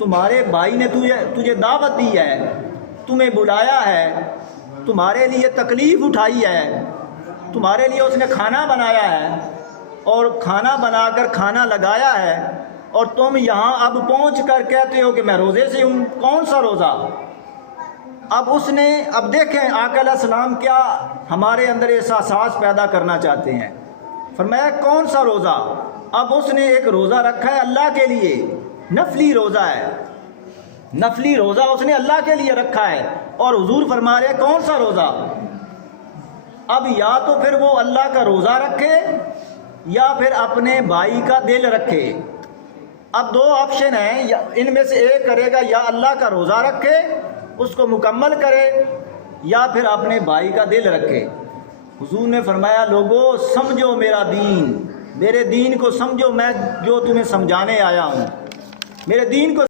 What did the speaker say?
تمہارے بھائی نے تجھے دعوت دی ہے، تمہیں بلایا ہے، تمہارے لیے تکلیف اٹھائی ہے، تمہارے لیے اس نے کھانا بنایا ہے اور کھانا بنا کر کھانا لگایا ہے، اور تم یہاں اب پہنچ کر کہتے ہو کہ میں روزے سے ہوں۔ کون سا روزہ؟ اب دیکھیں آقا علیہ السلام کیا ہمارے اندر احساسات پیدا کرنا چاہتے ہیں۔ فرمایا کون سا روزہ؟ اب اس نے ایک روزہ رکھا ہے اللہ کے لیے، نفلی روزہ ہے، نفلی روزہ اس نے اللہ کے لیے رکھا ہے، اور حضور فرما رہے کون سا روزہ؟ اب یا تو پھر وہ اللہ کا روزہ رکھے یا پھر اپنے بھائی کا دل رکھے۔ اب دو آپشن ہیں، ان میں سے ایک کرے گا، یا اللہ کا روزہ رکھے اس کو مکمل کرے، یا پھر اپنے بھائی کا دل رکھے۔ حضور نے فرمایا لوگو سمجھو میرا دین، میرے دین کو سمجھو، میں جو تمہیں سمجھانے آیا ہوں، میرے دین کو